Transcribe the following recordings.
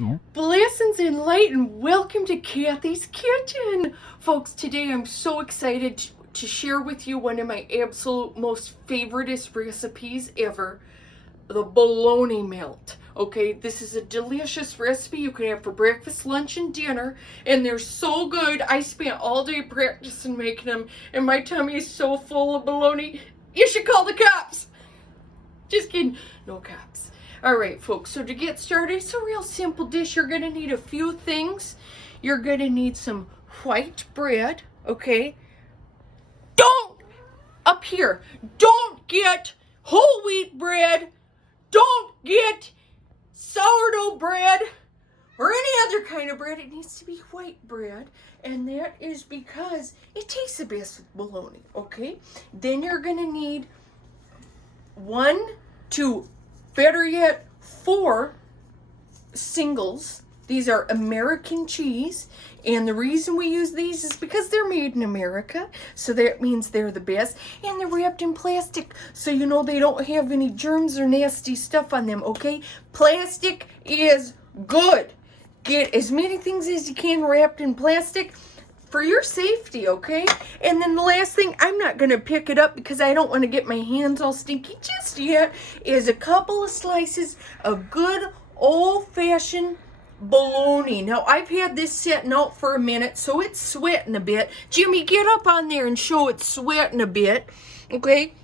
Blessings and light and welcome to Kathy's Kitchen. Folks, today I'm so excited to share with you one of my absolute most favoriteest recipes ever, the bologna melt. Okay, this is a delicious recipe you can have for breakfast, lunch, and dinner, and they're so good. I spent all day practicing making them, and my tummy is so full of bologna, you should call the cops. Just kidding, no cops. All right, folks, so to get started, it's a real simple dish. You're going to need a few things. You're going to need some white bread, okay? Don't get whole wheat bread. Don't get sourdough bread or any other kind of bread. It needs to be white bread, and that is because it tastes the best with bologna, okay? Then you're going to need 1 to better yet, 4 singles. These are American cheese, and the reason we use these is because they're made in America, so that means they're the best, and they're wrapped in plastic, so you know they don't have any germs or nasty stuff on them, okay? Plastic is good. Get as many things as you can wrapped in plastic for your safety, okay? And then the last thing, I'm not going to pick it up because I don't want to get my hands all stinky just yet, is a couple of slices of good old-fashioned bologna. Now, I've had this sitting out for a minute, so it's sweating a bit. Jimmy, get up on there and show it's sweating a bit, okay?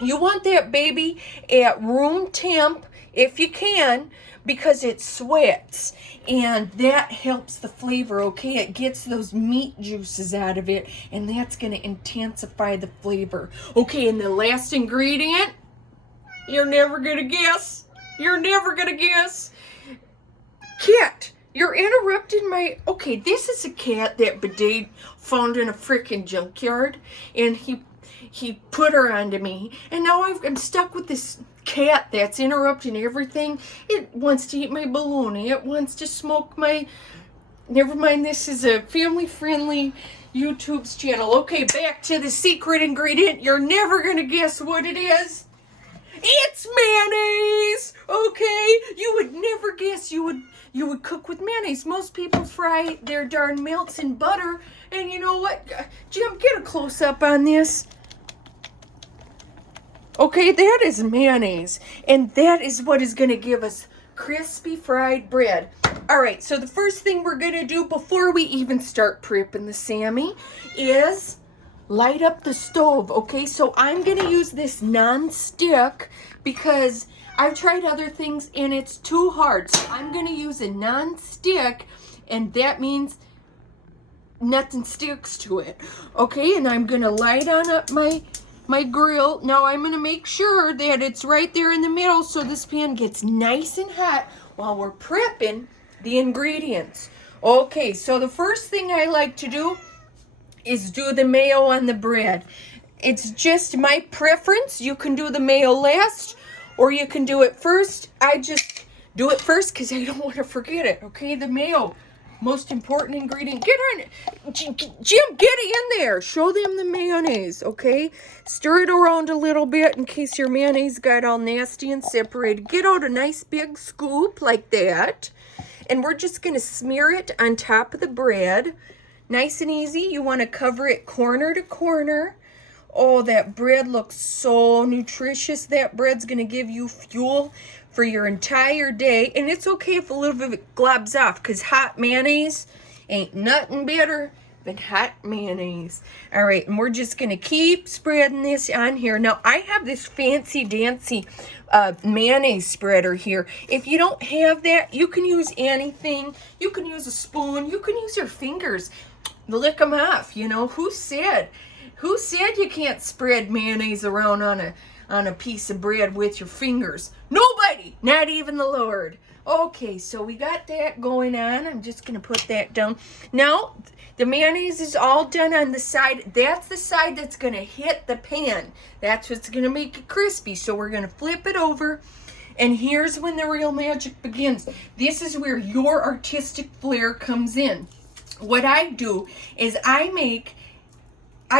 You want that baby at room temp if you can, because it sweats, and that helps the flavor, okay? It gets those meat juices out of it, and that's going to intensify the flavor. Okay, and the last ingredient, you're never going to guess. You're never going to guess. Cat, you're interrupting my... Okay, this is a cat that Bidet found in a freaking junkyard, and he put her onto me, and now I'm stuck with this cat that's interrupting everything. It wants to eat my bologna. It wants to smoke my... Never mind, this is a family-friendly YouTube's channel. Okay, back to the secret ingredient. You're never going to guess what it is. It's mayonnaise! Okay? You would never guess you would cook with mayonnaise. Most people fry their darn melts in butter. And you know what? Jim, get a close-up on this. Okay, that is mayonnaise, and that is what is going to give us crispy fried bread. All right, so the first thing we're going to do before we even start prepping the Sammy is light up the stove, okay? So I'm going to use this non-stick because I've tried other things and it's too hard. So I'm going to use a non-stick, and that means nothing sticks to it, okay? And I'm going to light on up my grill. Now I'm going to make sure that it's right there in the middle so this pan gets nice and hot while we're prepping the ingredients. Okay, so the first thing I like to do is do the mayo on the bread. It's just my preference. You can do the mayo last or you can do it first. I just do it first because I don't want to forget it. Okay, the mayo, most important ingredient. Get on, Jim, get in there. Show them the mayonnaise, okay? Stir it around a little bit in case your mayonnaise got all nasty and separated. Get out a nice big scoop like that. And we're just going to smear it on top of the bread. Nice and easy. You want to cover it corner to corner. Oh, that bread looks so nutritious. That bread's going to give you fuel for your entire day. And it's okay if a little bit of it globs off, because hot mayonnaise ain't nothing better than hot mayonnaise. All right, and we're just going to keep spreading this on here. Now, I have this fancy-dancy mayonnaise spreader here. If you don't have that, you can use anything. You can use a spoon. You can use your fingers. Lick them off, you know. Who said you can't spread mayonnaise around on a piece of bread with your fingers? Nobody, not even the Lord. Okay, so we got that going on. I'm just going to put that down. Now, the mayonnaise is all done on the side. That's the side that's going to hit the pan. That's what's going to make it crispy. So we're going to flip it over. And here's when the real magic begins. This is where your artistic flair comes in. What I do is I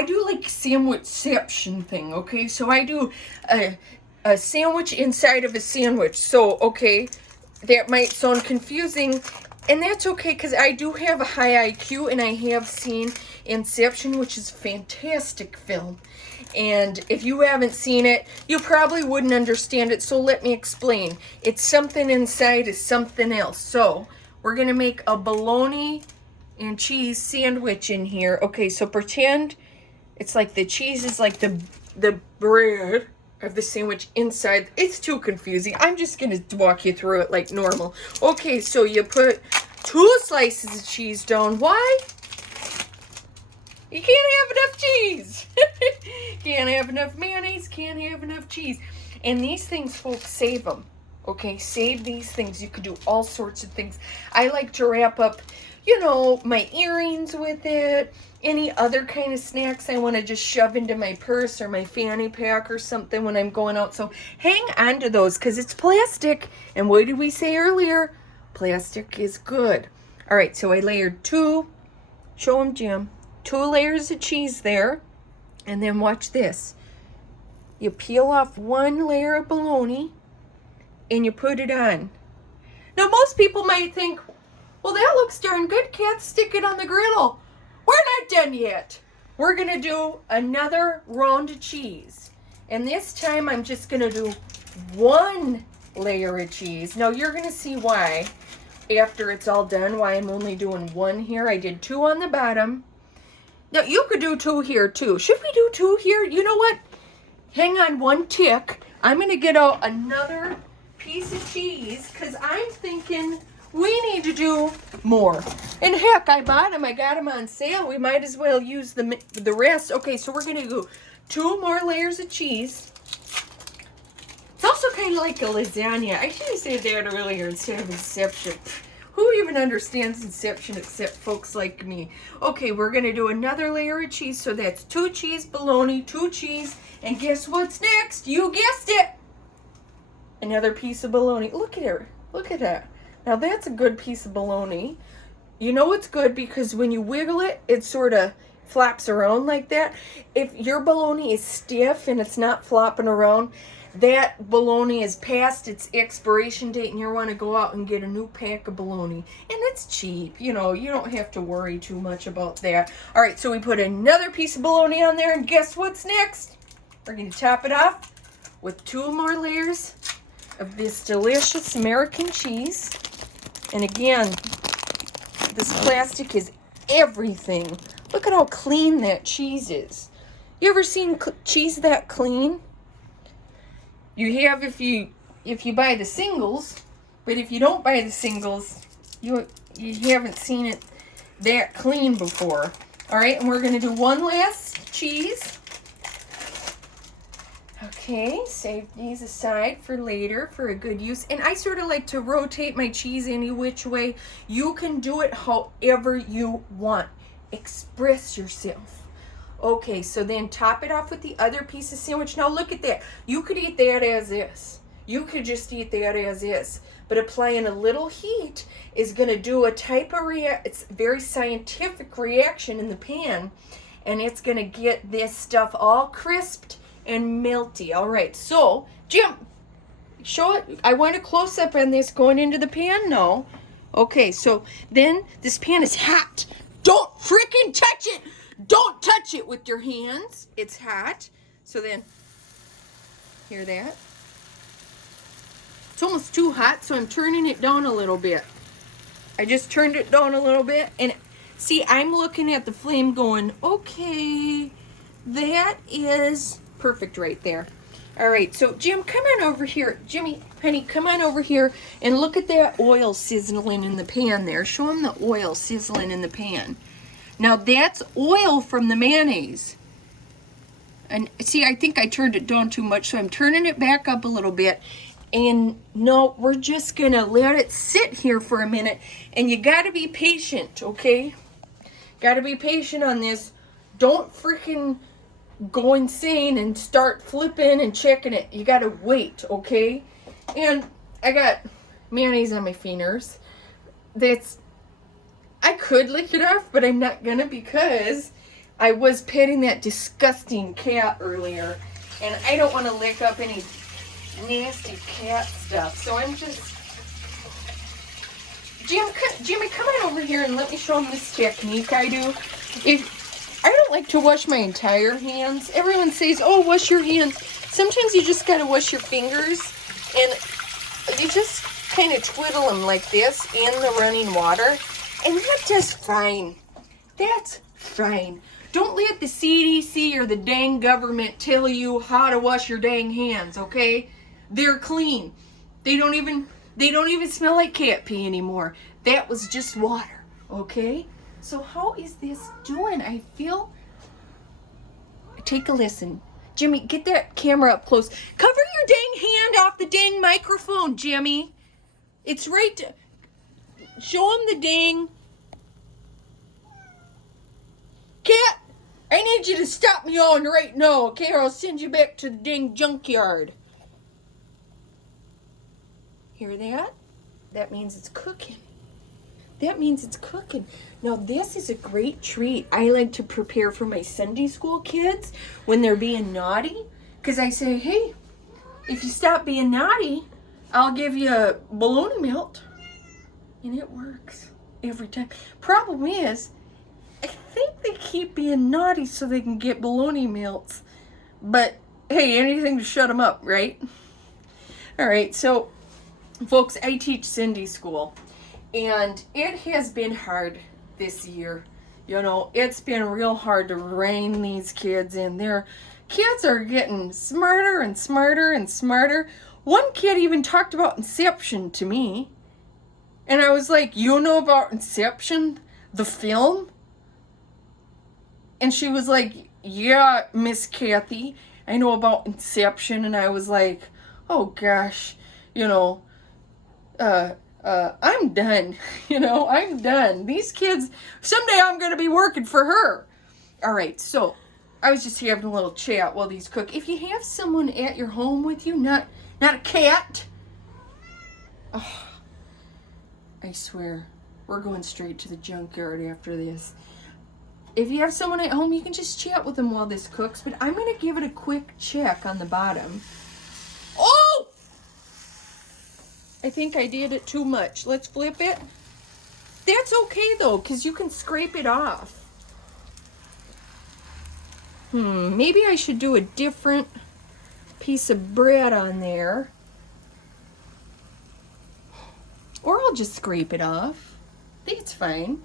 do like sandwichception thing, okay? So I do a sandwich inside of a sandwich. So, okay, that might sound confusing, and that's okay, because I do have a high IQ, and I have seen Inception, which is a fantastic film. And if you haven't seen it, you probably wouldn't understand it, so let me explain. It's something inside is something else. So we're going to make a bologna and cheese sandwich in here. Okay, so pretend it's like the cheese is like the bread of the sandwich inside. It's too confusing. I'm just going to walk you through it like normal. Okay, so you put 2 slices of cheese down. Why? You can't have enough cheese. Can't have enough mayonnaise, can't have enough cheese. And these things, folks, save them. Okay, save these things. You could do all sorts of things. I like to wrap up, you know, my earrings with it. Any other kind of snacks I want to just shove into my purse or my fanny pack or something when I'm going out. So hang on to those, because it's plastic. And what did we say earlier? Plastic is good. All right, so I layered 2. Show them, Jim. 2 layers of cheese there. And then watch this. You peel off 1 layer of bologna and you put it on. Now, most people might think, well, that looks darn good, Kath. Stick it on the griddle. We're not done yet. We're going to do another round of cheese. And this time I'm just going to do 1 layer of cheese. Now, you're going to see why after it's all done, why I'm only doing 1 here. I did 2 on the bottom. Now, you could do 2 here, too. Should we do 2 here? You know what? Hang on 1 tick. I'm going to get out another piece of cheese, because I'm thinking we need to do more. And heck, I bought them. I got them on sale. We might as well use the rest. Okay, so we're going to do 2 more layers of cheese. It's also kind of like a lasagna. I should have said that earlier instead of Inception. Who even understands Inception except folks like me? Okay, we're going to do another layer of cheese. So that's 2 cheese, bologna, 2 cheese. And guess what's next? You guessed it. Another piece of bologna. Look at her. Look at that. Now that's a good piece of bologna. You know it's good because when you wiggle it, it sort of flaps around like that. If your bologna is stiff and it's not flopping around, that bologna is past its expiration date and you want to go out and get a new pack of bologna. And it's cheap. You know, you don't have to worry too much about that. All right, so we put another piece of bologna on there, and guess what's next? We're going to top it off with 2 more layers of this delicious American cheese. And again, this plastic is everything. Look at how clean that cheese is. You ever seen cheese that clean? You have if you buy the singles, but if you don't buy the singles, you haven't seen it that clean before. All right, and we're going to do 1 last cheese. Okay, save these aside for later for a good use. And I sort of like to rotate my cheese any which way. You can do it however you want. Express yourself. Okay, so then top it off with the other piece of sandwich. Now look at that. You could eat that as is. You could just eat that as is. But applying a little heat is going to do a type of it's a very scientific reaction in the pan. And it's going to get this stuff all crisped and melty. All right, so Jim, show it. I want a close up on this going into the pan. No. Okay, so then this pan is hot. Don't freaking touch it. Don't touch it with your hands. It's hot. So then, hear that? It's almost too hot, so I'm turning it down a little bit. I just turned it down a little bit, and see, I'm looking at the flame going, okay, that is perfect right there. All right, so Jim, come on over here. Jimmy, honey, come on over here and look at that oil sizzling in the pan there. Show them the oil sizzling in the pan. Now that's oil from the mayonnaise. And see, I think I turned it down too much, so I'm turning it back up a little bit. And no, we're just gonna let it sit here for a minute. And you gotta be patient, okay? Gotta be patient on this. Don't freaking go insane and start flipping and checking it. You gotta wait, okay? And I got mayonnaise on my fingers. I could lick it off, but I'm not gonna because I was petting that disgusting cat earlier, and I don't want to lick up any nasty cat stuff. So I'm just Jimmy, come on over here and let me show him this technique I do. I don't like to wash my entire hands. Everyone says, oh, wash your hands. Sometimes you just gotta wash your fingers, and you just kind of twiddle them like this in the running water, and that does fine. That's fine. Don't let the CDC or the dang government tell you how to wash your dang hands, okay? They're clean. They don't even smell like cat pee anymore. That was just water, okay? So how is this doing? I feel... Take a listen. Jimmy, get that camera up close. Cover your dang hand off the dang microphone, Jimmy. It's right... Show him the dang... Cat, I need you to stop me on right now, okay? Or I'll send you back to the dang junkyard. Hear that? That means it's cooking. That means it's cooking. Now, this is a great treat I like to prepare for my Sunday school kids when they're being naughty. Because I say, hey, if you stop being naughty, I'll give you a bologna melt. And it works every time. Problem is, I think they keep being naughty so they can get bologna melts. But, hey, anything to shut them up, right? All right, so, folks, I teach Sunday school. And it has been hard this year. You know, it's been real hard to rein these kids in. Their kids are getting smarter and smarter and smarter. One kid even talked about Inception to me. And I was like, you know about Inception, the film? And she was like, yeah, Miss Kathy, I know about Inception. And I was like, oh gosh, you know, I'm done. You know, I'm done. These kids, someday I'm going to be working for her. All right, so I was just having a little chat while these cook. If you have someone at your home with you, not a cat, oh, I swear, we're going straight to the junkyard after this. If you have someone at home, you can just chat with them while this cooks, but I'm going to give it a quick check on the bottom. Oh! I think I did it too much. Let's flip it. That's okay, though, because you can scrape it off. Maybe I should do a different piece of bread on there. Or I'll just scrape it off. I think it's fine.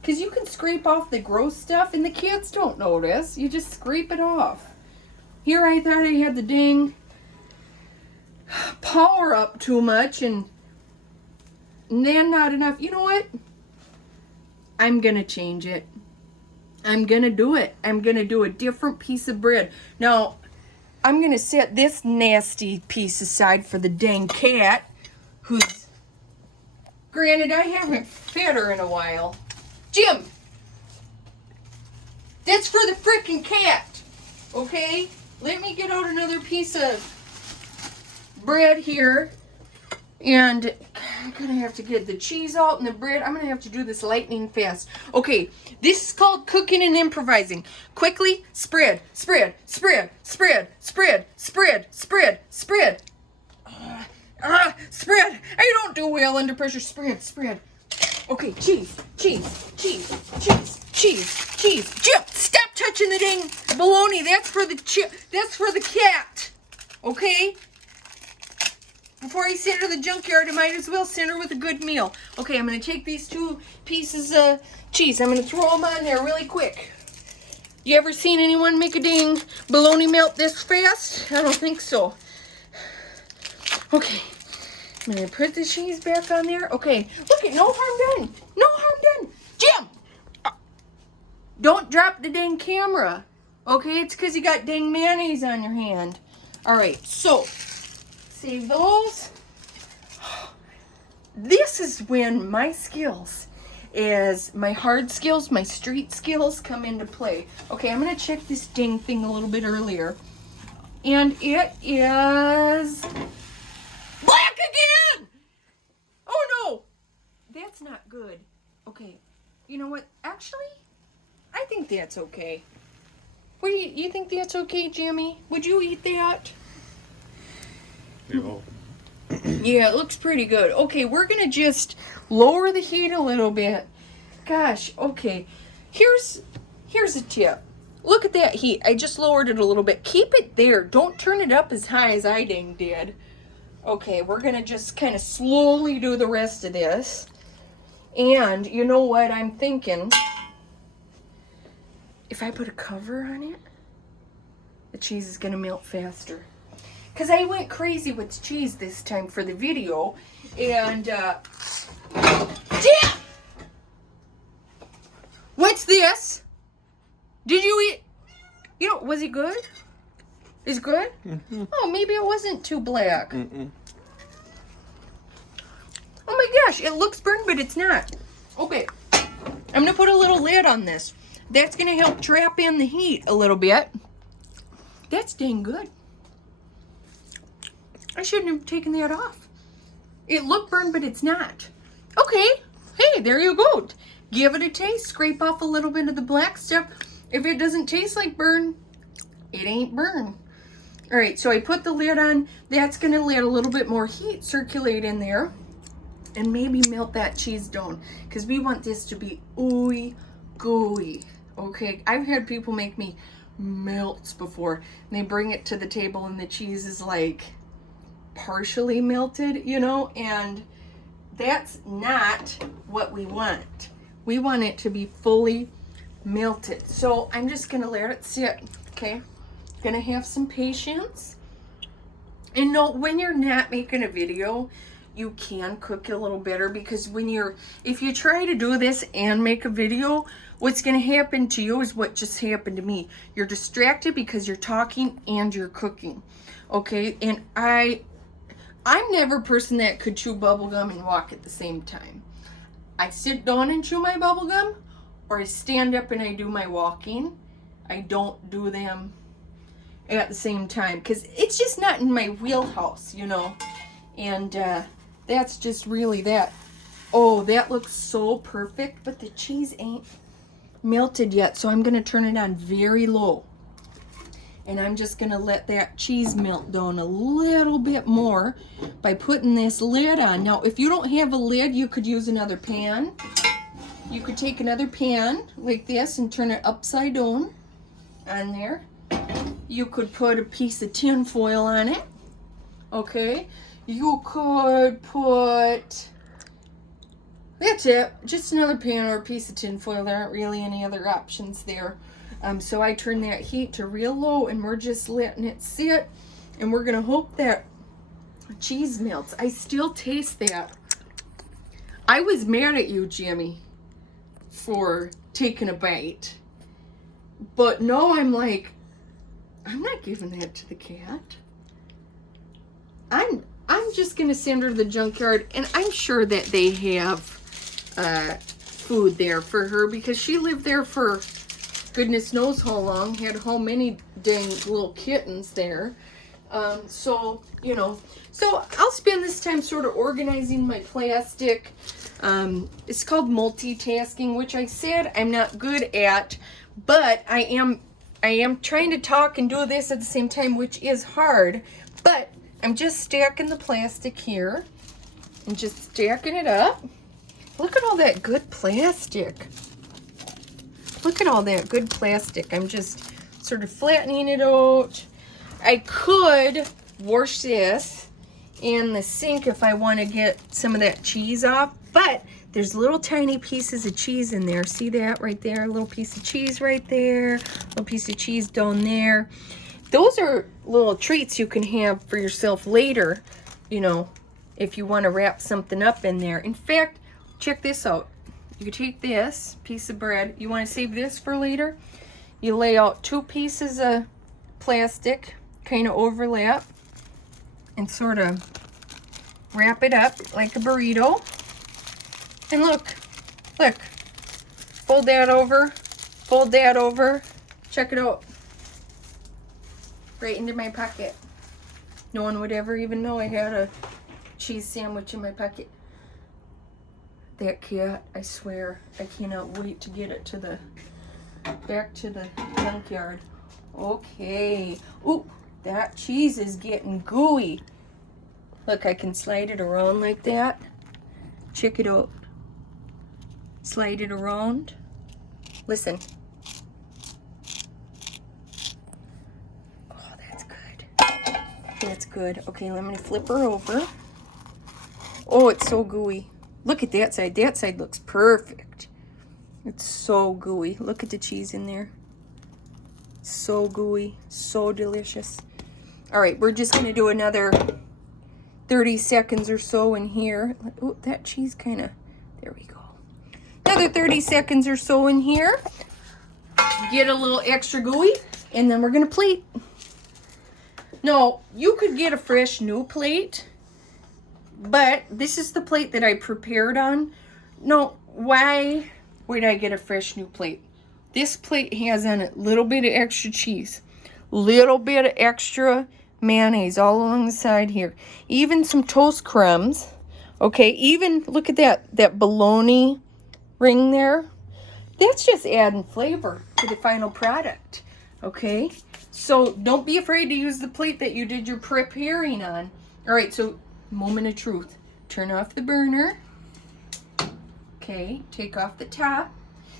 Because you can scrape off the gross stuff and the kids don't notice. You just scrape it off. Here I thought I had the dang power up too much and then not enough. You know what? I'm going to change it. I'm going to do it. I'm going to do a different piece of bread. Now, I'm going to set this nasty piece aside for the dang cat who's... Granted, I haven't fed her in a while. Jim! That's for the frickin' cat! Okay? Let me get out another piece of bread here. And I'm gonna have to get the cheese out and the bread. I'm gonna have to do this lightning fast. Okay, this is called cooking and improvising. Quickly, spread, spread, spread, spread, spread, spread, spread, spread. Spread. I don't do well under pressure. Spread, spread. Okay, cheese, cheese, cheese, cheese, cheese, cheese. Jim, stop touching the dang bologna. That's for the cat. Okay? Before I send her to the junkyard, I might as well send her with a good meal. Okay, I'm going to take these 2 pieces of cheese. I'm going to throw them on there really quick. You ever seen anyone make a dang bologna melt this fast? I don't think so. Okay, I'm going to put the cheese back on there. Okay, look at no harm done. No harm done. Jim! Don't drop the dang camera. Okay, it's because you got dang mayonnaise on your hand. All right, so... Save those. This is when my skills, my hard skills, my street skills come into play. Okay, I'm going to check this dang thing a little bit earlier. And it is black again! Oh no! That's not good. Okay, you know what? Actually, I think that's okay. What do you think that's okay, Jimmy? Would you eat that? No. Yeah, it looks pretty good. Okay, we're gonna just lower the heat a little bit. Gosh, okay. Here's a tip. Look at that heat. I just lowered it a little bit. Keep it there. Don't turn it up as high as I dang did. Okay, we're gonna just kind of slowly do the rest of this. And you know what I'm thinking? If I put a cover on it, the cheese is gonna melt faster. Because I went crazy with cheese this time for the video. And, damn! What's this? Did you eat? You know, was it good? Is it good? Mm-hmm. Oh, maybe it wasn't too black. Mm-mm. Oh my gosh, it looks burned, but it's not. Okay, I'm gonna put a little lid on this. That's gonna help trap in the heat a little bit. That's dang good. I shouldn't have taken that off. It looked burned, but it's not. Okay, hey, there you go. Give it a taste. Scrape off a little bit of the black stuff. If it doesn't taste like burn, it ain't burn. All right, so I put the lid on. That's gonna let a little bit more heat circulate in there and maybe melt that cheese down because we want this to be ooey gooey. Okay, I've had people make me melts before and they bring it to the table and the cheese is like partially melted, you know, and that's not what we want. We want it to be fully melted. So I'm just gonna let it sit, okay? Gonna have some patience. And no, when you're not making a video, you can cook a little better because if you try to do this and make a video, what's gonna happen to you is what just happened to me. You're distracted because you're talking and you're cooking, okay? And I'm never a person that could chew bubble gum and walk at the same time. I sit down and chew my bubble gum, or I stand up and I do my walking. I don't do them at the same time because it's just not in my wheelhouse, you know. And that's just really that. Oh, that looks so perfect, but the cheese ain't melted yet, so I'm gonna turn it on very low. And I'm just gonna let that cheese melt down a little bit more by putting this lid on. Now, if you don't have a lid, you could use another pan. You could take another pan like this and turn it upside down on there. You could put a piece of tin foil on it. Okay. You could put, that's it, just another pan or a piece of tin foil. There aren't really any other options there. So I turn that heat to real low and we're just letting it sit and we're gonna hope that cheese melts. I still taste that. I was mad at you, Jimmy, for taking a bite. But no, I'm like, I'm not giving that to the cat. I'm just gonna send her to the junkyard, and I'm sure that they have food there for her because she lived there for goodness knows how long, had how many dang little kittens there. So, you know, so I'll spend this time sort of organizing my plastic. It's called multitasking, which I said I'm not good at, but I am trying to talk and do this at the same time, which is hard, but I'm just stacking the plastic here and just stacking it up. Look at all that good plastic. Look at all that good plastic. I'm just sort of flattening it out. I could wash this in the sink if I want to get some of that cheese off, but there's little tiny pieces of cheese in there. See that right there? A little piece of cheese right there. A little piece of cheese down there. Those are little treats you can have for yourself later, you know, if you want to wrap something up in there. In fact, check this out. You take this piece of bread. You want to save this for later? You lay out 2 pieces of plastic, kind of overlap, and sort of wrap it up like a burrito. And look, fold that over, check it out. Right into my pocket. No one would ever even know I had a cheese sandwich in my pocket. That cat, I swear, I cannot wait to get it back to the junkyard. Okay. Ooh, that cheese is getting gooey. Look, I can slide it around like that. Check it out. Slide it around. Listen. Oh, that's good. That's good. Okay, let me flip her over. Oh, it's so gooey. Look at that side. That side looks perfect. It's so gooey. Look at the cheese in there. So gooey. So delicious. All right, we're just going to do another 30 seconds or so in here. Oh, that cheese kind of, there we go. Another 30 seconds or so in here. Get a little extra gooey, and then we're gonna plate. Now, you could get a fresh new plate, but this is the plate that I prepared on. No, why would I get a fresh new plate? This plate has on it a little bit of extra cheese, little bit of extra mayonnaise all along the side here, even some toast crumbs. Okay, even look at that bologna ring there. That's just adding flavor to the final product. Okay, so don't be afraid to use the plate that you did your preparing on. All right, so moment of truth. Turn off the burner. Okay, take off the top.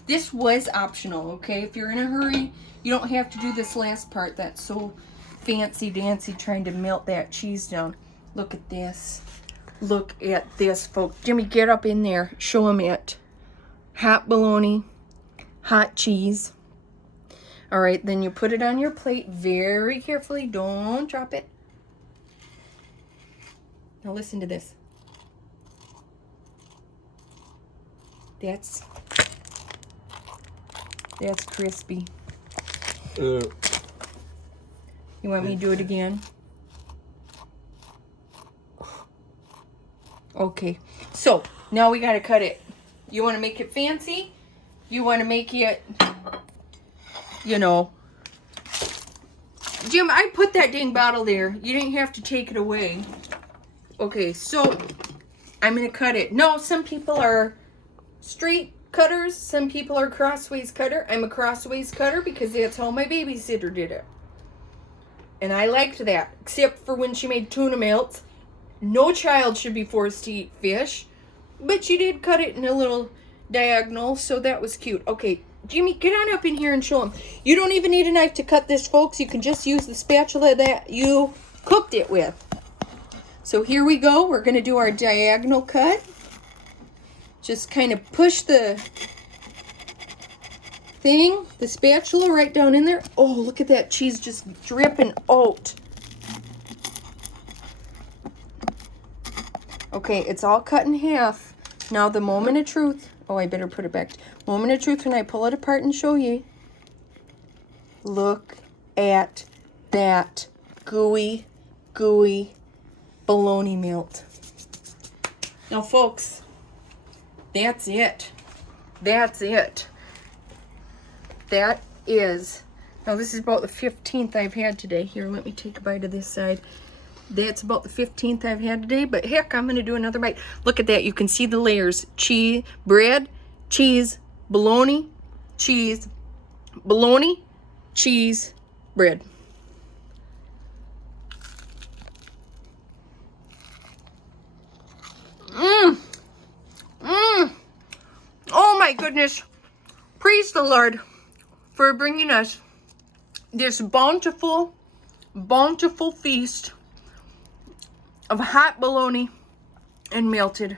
This was optional. Okay, if you're in a hurry, you don't have to do this last part. That's so fancy dancy trying to melt that cheese down. Look at this. Look at this, folks. Jimmy, get up in there. Show them it. Hot bologna, hot cheese. All right, then you put it on your plate very carefully. Don't drop it. Now listen to this. That's crispy. You want me to do it again? Okay, so now we gotta cut it. You want to make it fancy? You want to make it, you know. Jim, I put that dang bottle there. You didn't have to take it away. Okay, so I'm gonna cut it. No, some people are straight cutters. Some people are crossways cutter. I'm a crossways cutter because that's how my babysitter did it. And I liked that, except for when she made tuna melts. No child should be forced to eat fish, but she did cut it in a little diagonal, so that was cute. Okay, Jimmy, get on up in here and show them. You don't even need a knife to cut this, folks. You can just use the spatula that you cooked it with. So here we go. We're going to do our diagonal cut. Just kind of push the thing, the spatula right down in there. Oh, look at that cheese just dripping out. Okay, it's all cut in half. Now the moment of truth. Oh, I better put it back. Moment of truth when I pull it apart and show you. Look at that gooey, gooey bologna melt. Now, folks, that's it. That's it. That is, now this is about the 15th I've had today. Here, let me take a bite of this side. That's about the 15th I've had today, but heck, I'm going to do another bite. Look at that. You can see the layers. Cheese, bread, cheese, bologna, cheese, bologna, cheese, bread. Mmm. Mmm. Oh my goodness. Praise the Lord for bringing us this bountiful, bountiful feast of hot bologna and melted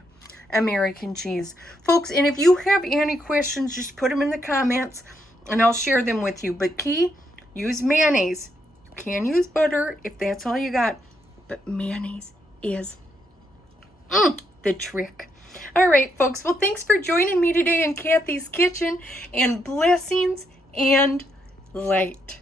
American cheese. Folks, and if you have any questions, just put them in the comments and I'll share them with you. But key, use mayonnaise. You can use butter if that's all you got, but mayonnaise is the trick. All right, folks. Well, thanks for joining me today in Kathy's Kitchen, and blessings and light.